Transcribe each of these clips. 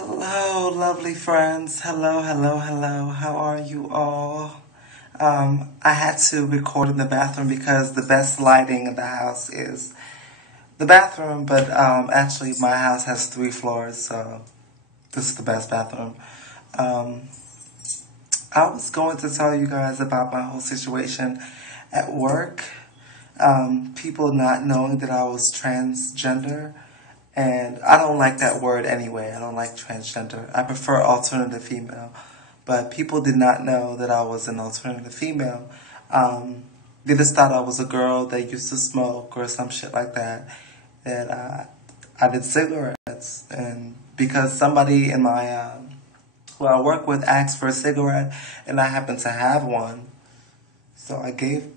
Hello, lovely friends. Hello, hello, hello. How are you all? I had to record in the bathroom because the best lighting in the house is the bathroom, but actually, my house has 3 floors, so this is the best bathroom. Um, I was going to tell you guys about my whole situation at work. People not knowing that I was transgender. And I don't like that word anyway. I don't like transgender. I prefer alternative female. But people did not know that I was an alternative female. They just thought I was a girl that used to smoke or some shit like that. And I did cigarettes. And because somebody in my, who I work with asked for a cigarette, and I happened to have one, so I gave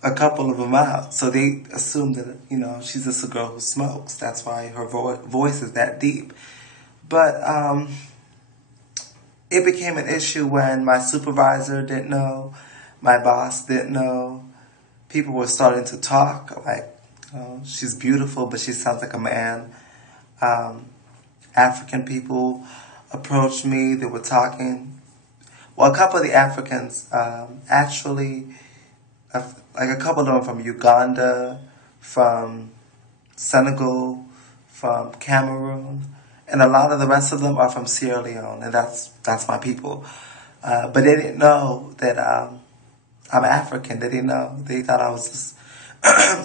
a couple of them out. So they assumed that, she's just a girl who smokes. That's why her voice is that deep. But it became an issue when my supervisor didn't know, my boss didn't know. People were starting to talk like, she's beautiful, but she sounds like a man. African people approached me. They were talking. Well, a couple of the Africans actually... like a couple of them from Uganda, from Senegal, from Cameroon, and a lot of the rest of them are from Sierra Leone, and that's my people. But they didn't know that I'm African. They didn't know. They thought I was just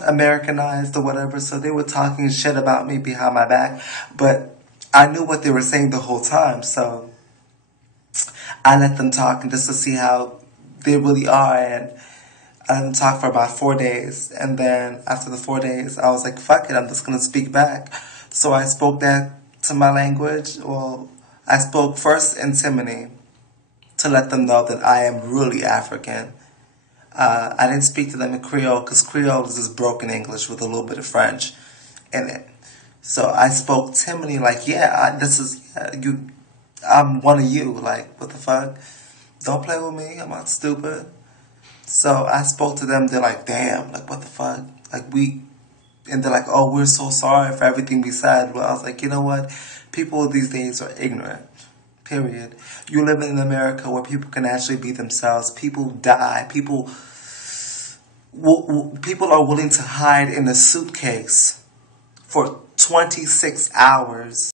Americanized or whatever, so they were talking shit about me behind my back. But I knew what they were saying the whole time, so I let them talk just to see how they really are, and I let them talk for about 4 days, and then after the 4 days, I was like, fuck it, I'm just going to speak back. So I spoke that to my language. Well, I spoke first in Timini to let them know that I am really African. I didn't speak to them in Creole, because Creole is just broken English with a little bit of French in it. So I spoke Timini like, I'm one of you, like, what the fuck? Don't play with me, I'm not stupid. So I spoke to them, they're like, damn, like, what the fuck? And they're like, oh, we're so sorry for everything we said. Well, I was like, you know what? People these days are ignorant, period. You live in America where people can actually be themselves. People die. People are willing to hide in a suitcase for 26 hours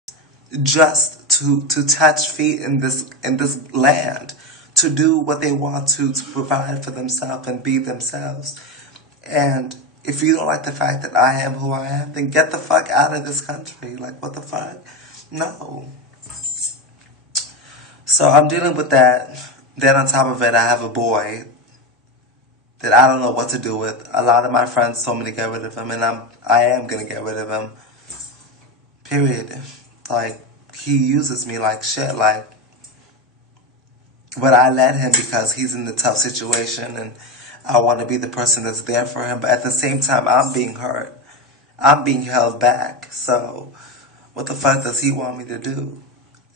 just to touch feet in this land, to do what they want to provide for themselves and be themselves. And if you don't like the fact that I am who I am, then get the fuck out of this country. Like, what the fuck? No. So I'm dealing with that. Then on top of it, I have a boy that I don't know what to do with. A lot of my friends told me to get rid of him, and I am gonna get rid of him. Period. Like, he uses me like shit, like, but I let him because he's in a tough situation and I want to be the person that's there for him. But at the same time, I'm being hurt. I'm being held back. So what the fuck does he want me to do?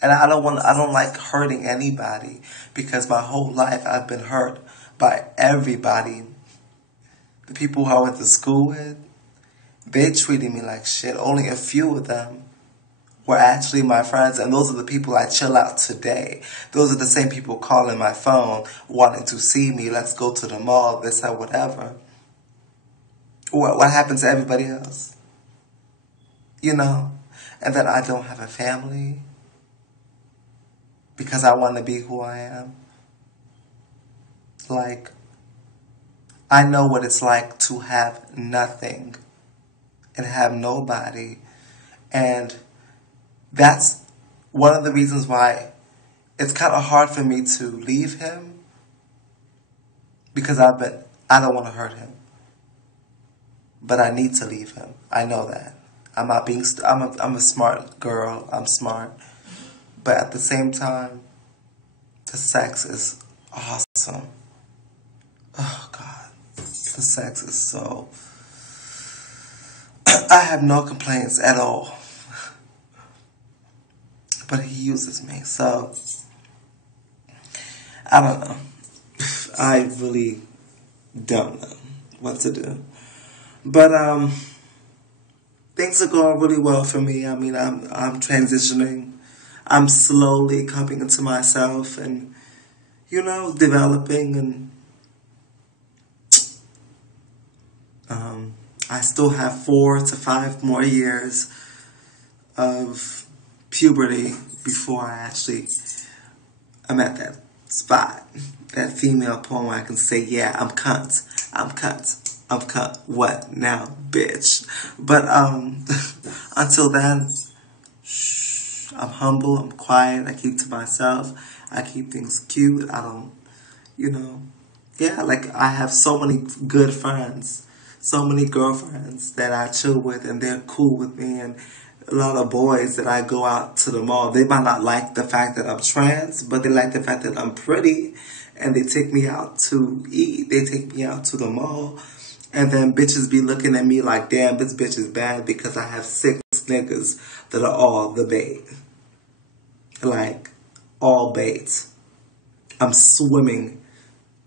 And I don't like hurting anybody, because my whole life I've been hurt by everybody. The people who I went to school with, they treated me like shit. Only a few of them were actually my friends, and those are the people I chill out today. Those are the same people calling my phone, wanting to see me, let's go to the mall, this or whatever. What happened to everybody else? And then I don't have a family because I want to be who I am. Like, I know what it's like to have nothing and have nobody, and that's one of the reasons why it's kind of hard for me to leave him, because I don't want to hurt him, but I need to leave him. I know that. I'm not being. I'm a smart girl. I'm smart, but at the same time, the sex is awesome. Oh God, the sex is so. I have no complaints at all. But he uses me, so I don't know. I really don't know what to do. But things are going really well for me. I mean, I'm transitioning. I'm slowly coming into myself and, developing, and I still have 4 to 5 more years of puberty before I'm at that spot, that female point where I can say, yeah, I'm cunt, what now, bitch? But until then, I'm humble, I'm quiet, I keep to myself, I keep things cute, I don't, I have so many good friends, so many girlfriends that I chill with, and they're cool with me, and a lot of boys that I go out to the mall, they might not like the fact that I'm trans, but they like the fact that I'm pretty, and they take me out to eat, they take me out to the mall, and then bitches be looking at me like, damn, this bitch is bad because I have 6 niggas that are all the bait. Like, all baits. I'm swimming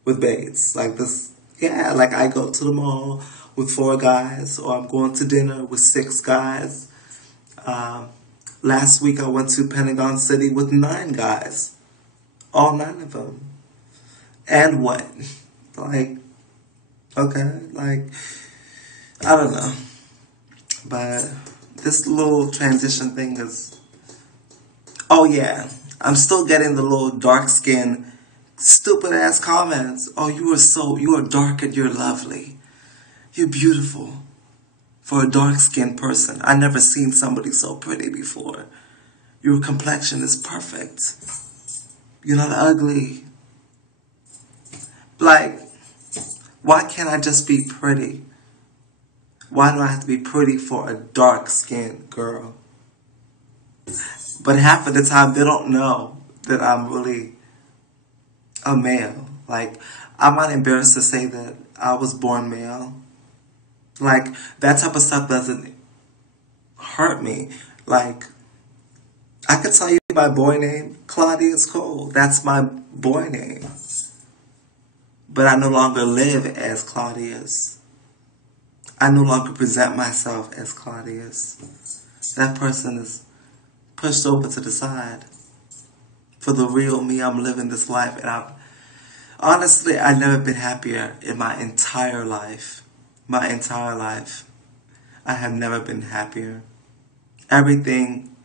with baits. Like this, yeah, like I go to the mall with 4 guys, or I'm going to dinner with 6 guys. Last week I went to Pentagon City with 9 guys. All 9 of them. And what? Like, okay, like, I don't know. But this little transition thing is, oh yeah, I'm still getting the little dark skin, stupid ass comments. Oh, you are dark and you're lovely. You're beautiful. For a dark-skinned person, I never seen somebody so pretty before. Your complexion is perfect. You're not ugly. Like, why can't I just be pretty? Why do I have to be pretty for a dark-skinned girl? But half of the time, they don't know that I'm really a male. Like, I'm not embarrassed to say that I was born male. Like, that type of stuff doesn't hurt me. Like, I could tell you my boy name, Claudius Cole. That's my boy name. But I no longer live as Claudius. I no longer present myself as Claudius. That person is pushed over to the side. For the real me, I'm living this life. And honestly, I've never been happier in my entire life. My entire life. I have never been happier. Everything,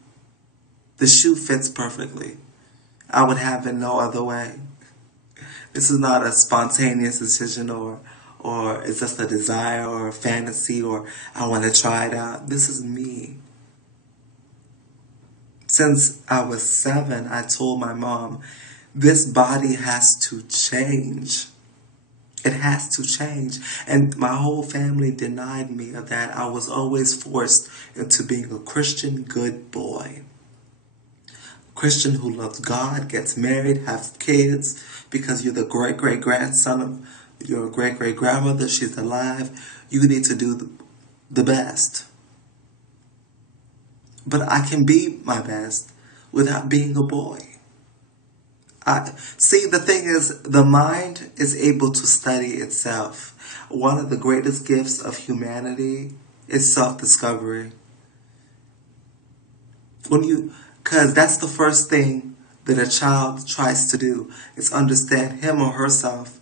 the shoe fits perfectly. I would have it no other way. This is not a spontaneous decision or it's just a desire or a fantasy or I want to try it out. This is me. Since I was 7, I told my mom, this body has to change. It has to change. And my whole family denied me of that. I was always forced into being a Christian good boy. Christian who loves God, gets married, has kids, because you're the great-great-grandson of your great-great-grandmother. She's alive. You need to do the best. But I can be my best without being a boy. See, the thing is, the mind is able to study itself. One of the greatest gifts of humanity is self-discovery. Because that's the first thing that a child tries to do, is understand him or herself's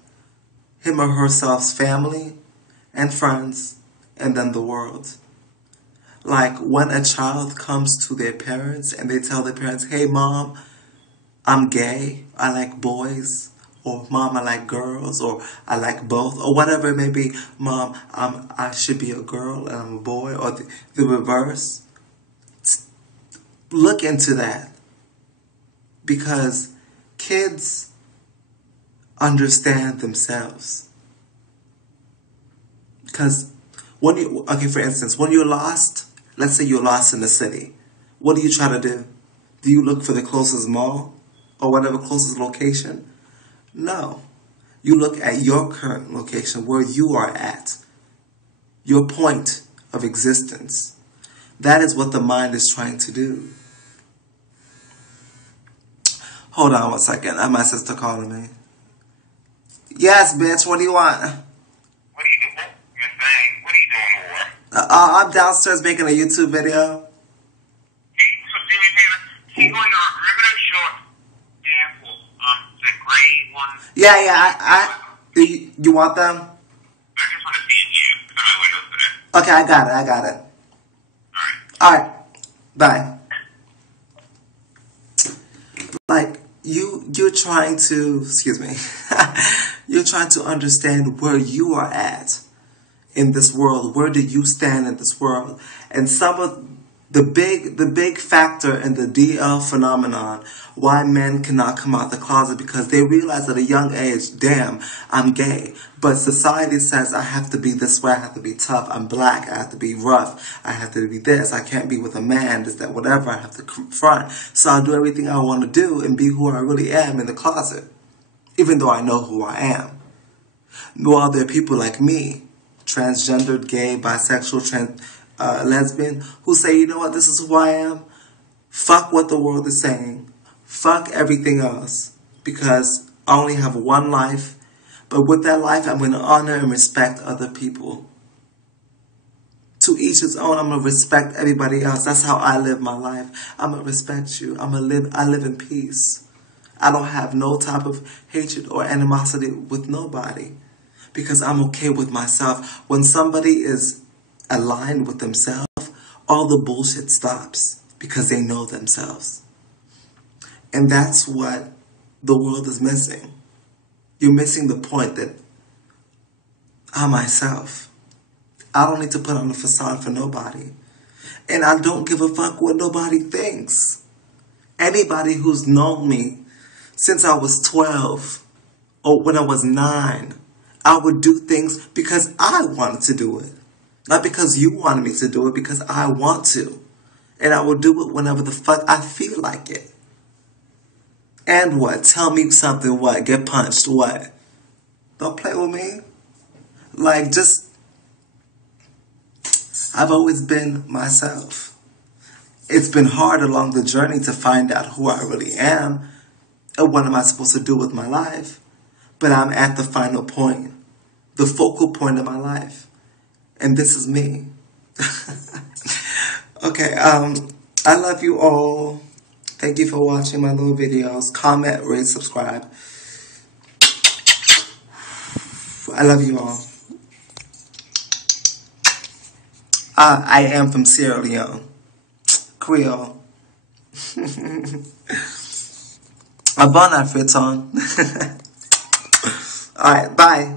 family and friends, and then the world. Like when a child comes to their parents and they tell their parents, hey mom, I'm gay, I like boys, or mom, I like girls, or I like both, or whatever it may be. Mom, I should be a girl and I'm a boy, or the reverse. Look into that. Because kids understand themselves. Because for instance, when you're lost, let's say you're lost in the city, what do you try to do? Do you look for the closest mall? Or whatever closest location? No. You look at your current location, where you are at. Your point of existence. That is what the mind is trying to do. Hold on 1 second. I have my sister calling me. Yes, bitch. What do you want? What are you doing? Miss Thing, what are you doing over? I'm downstairs making a YouTube video. going on. Remember that short sample? The gray one? Yeah, you want them? I just want to see it, yeah. It's on my window today. Okay, I got it. Alright, bye. Like, you're trying to, excuse me, you're trying to understand where you are at in this world. Where do you stand in this world? And some of the big factor in the DL phenomenon, why men cannot come out the closet, because they realize at a young age, damn, I'm gay. But society says I have to be this way, I have to be tough, I'm black, I have to be rough, I have to be this, I can't be with a man, this, that, whatever, I have to confront. So I'll do everything I want to do and be who I really am in the closet, even though I know who I am. While there are people like me, transgendered, gay, bisexual, lesbian, who say, you know what, this is who I am. Fuck what the world is saying. Fuck everything else. Because I only have one life. But with that life, I'm going to honor and respect other people. To each his own. I'm going to respect everybody else. That's how I live my life. I'm going to respect you. I live in peace. I don't have no type of hatred or animosity with nobody. Because I'm okay with myself. When somebody is aligned with themselves, all the bullshit stops because they know themselves. And that's what the world is missing. You're missing the point that I'm myself. I don't need to put on a facade for nobody. And I don't give a fuck what nobody thinks. Anybody who's known me since I was 12 or when I was 9, I would do things because I wanted to do it. Not because you wanted me to do it, because I want to. And I will do it whenever the fuck I feel like it. And what? Tell me something, what? Get punched, what? Don't play with me. Like, just... I've always been myself. It's been hard along the journey to find out who I really am and what am I supposed to do with my life. But I'm at the final point. The focal point of my life. And this is me. Okay, I love you all. Thank you for watching my little videos. Comment, rate, subscribe. I love you all. I am from Sierra Leone. Creole. A bon appetit. Alright, bye.